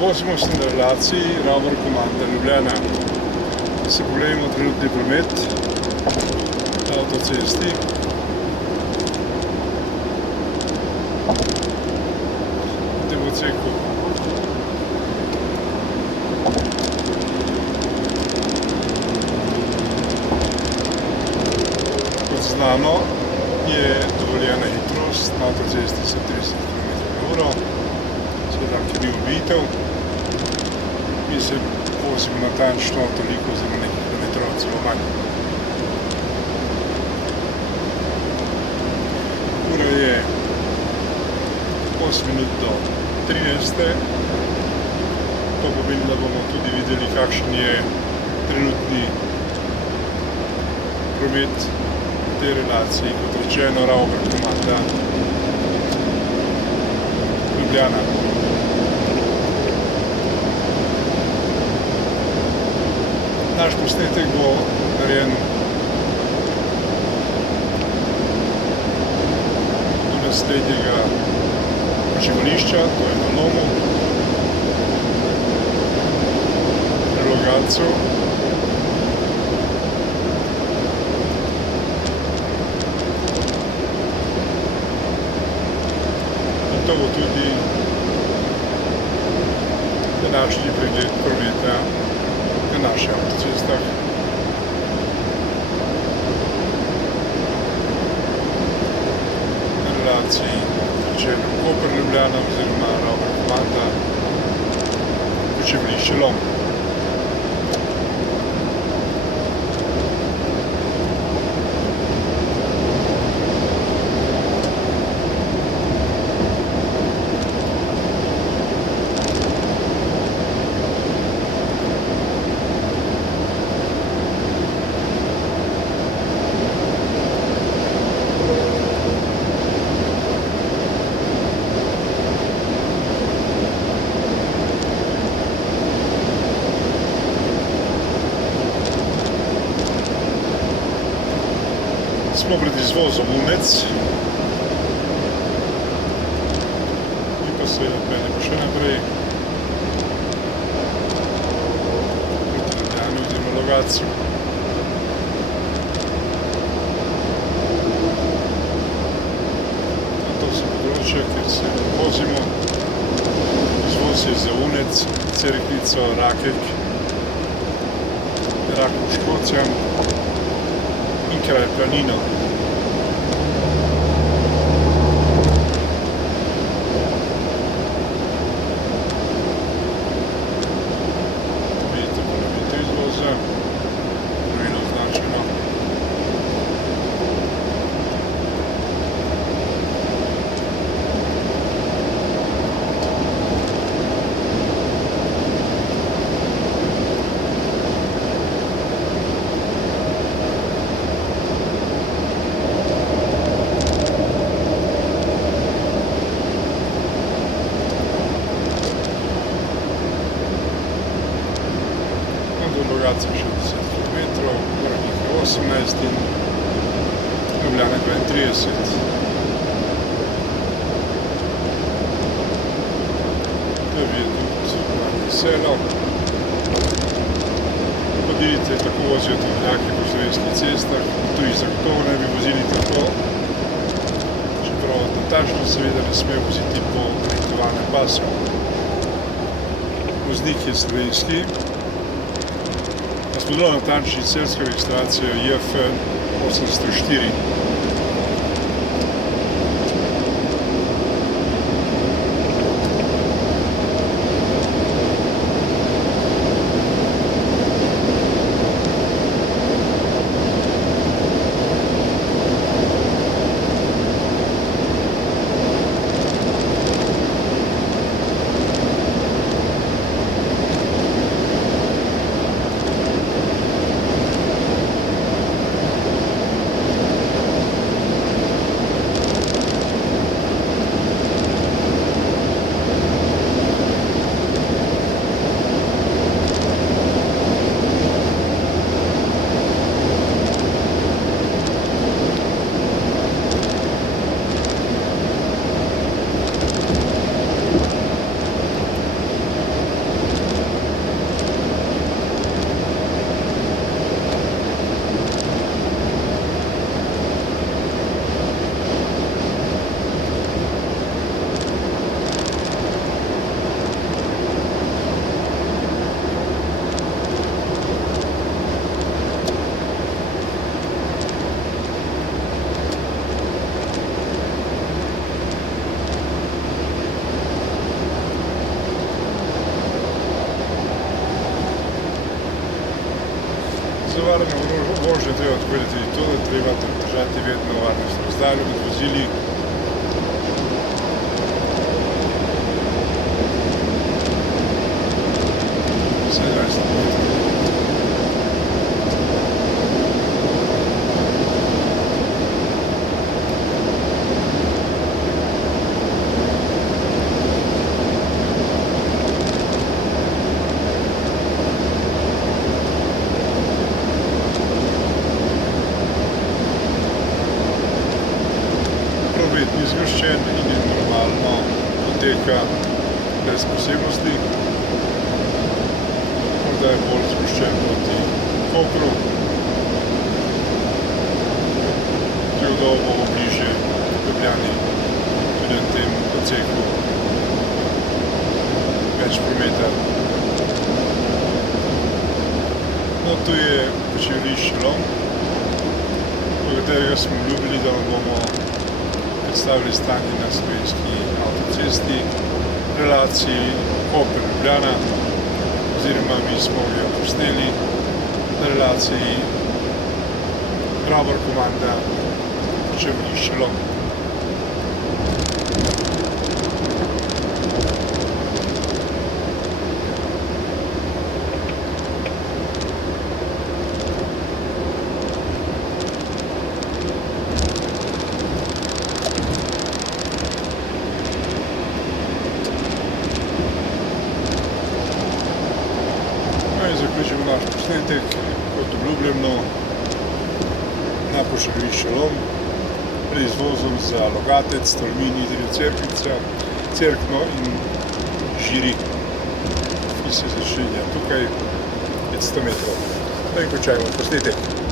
Vozimo se na relaciji Ravor-Komanda Ljubljana. Se pogledamo trenutni promet na avtocesti. V tem odseku kot znano je dovoljena hitrost na avtocesti za 30 km/h. Seveda, ker ni omejitev, mi se vozimo natančno toliko oziroma nekaj kilometrov celo manj. Ura je 8 minut do 13. To pomeni, da bomo tudi videli, kakšen je trenutni promet v tej relaciji, kot rečeno, Ravor-Komanda Ljubljana. Naš posnetek bo narejen do naslednjega počivališča, to je na Lomu, pri Logatcu. In to bo tudi današnji pregled prometa na naših avtocestah. Na relaciji Koper-Ljubljana oziroma Ravor-Komanda počivališče Lom. Smo pred izvozom Unec, mi pa seveda peljemo še naprej proti Ljubljani oziroma Logatcu. Na to so področje, kjer se vozimo. Izvoz je za Unec, Cerknico, Rakek, Rakovškocjan in kraj Planina. Vidite parametre izvoza, pravilno označeno. Do Logatca še 10 km, Gorenjih je 18 in Ljubljana 32. To je viadukt Mladih Selo. Kot vidite, tako vozijo tovornjaki po slovenskih cestah, tudi zagotovo ne bi vozili tako, čeprav natančno seveda ne sme voziti po projektovanem pasu. Voznik je slovenski. Smo zelo natančni celjsko registracijo JF 804. je tudi to, da treba držati vedno varnostno razdaljo med vozili. Vse 20 metrov. Promet ni zgoščen in je normalno poteka brez posebnosti. Morda je bolj zgoščen proti Kopru. Krivdo bomo bliže Ljubljani, tudi na tem odseku več prometa. No, tu je počivališče Lom, v katerega smo obljubili, da vam bomo predstavili stanje na slovenski avtocesti v relaciji Koper-Ljubljana, oziroma mi smo jo posneli na relaciji Grabor-Komanda počivališče Lom. Zaključimo naš posnetek, kot obljubljeno, na počivališče Lom, pred izvozom za Logatec, Tolmin, Idrija, Cerkno in Žiri, ki se začenja tukaj 500 metrov. Zdaj končajmo posnetek.